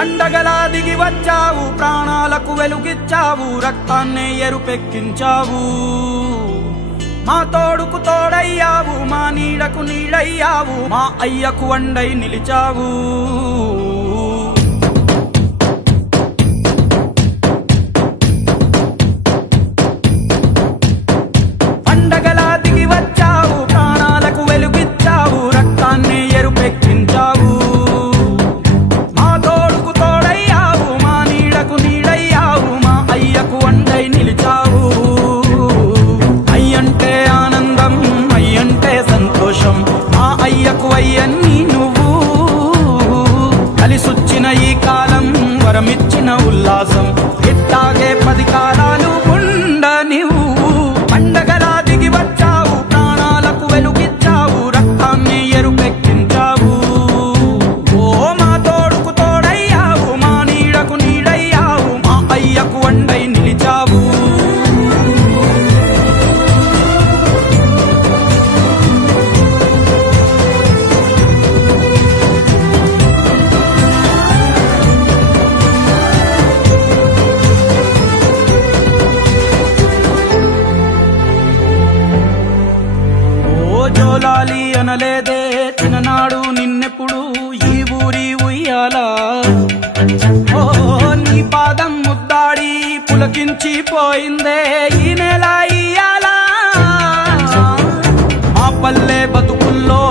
పండగలా దిగి వచ్చావు, ప్రాణాలకు వెలుగిచ్చావు, రక్తాన్నే ఎరుపెక్కించావు. మా తోడుకు తోడయ్యావు, మా నీడకు నీడయ్యావు, మా అయ్యకు వండై నిలిచావు. పండగలా దిగి వచ్చావు, ప్రాణాలకు వెలుగిచ్చావు, రక్తాన్నే ఎరుపెక్కించావు. మా తోడుకు తోడయ్యావు, మా నీడకు నీడయ్యావు, మా అయ్యకు వండై నిలిచావు. అయ్యంటే ఆనందం, అయ్యంటే సంతోషం, మా అయ్యకు అయ్యన్ని నువ్వు. కలిసొచ్చిన ఈ కాలం వరమిచ్చిన ఉల్లాసం, ఇట్టాగే 10 కాలాలు ఉండనివ్వు. పండగలా దిగి వచ్చావు, ప్రాణాలకు వెలుగిచ్చావు, రక్తాన్ని ఎరుపెక్కించావు. ఓ మా తోడుకు తోడయ్యావు, మా నీడకు నీడయ్యావు, మా అయ్యకు వండై నిలిచావు. జోలాలి అనలేదే చిన్ననాడు నిన్నెప్పుడు ఈ ఊరి ఉయ్యాలా. ఓ నీ పాదం ముద్దాడి పులకించి పోయిందే ఈ నెల ఇయ్యాలా. మా పల్లె బతుకుల్లో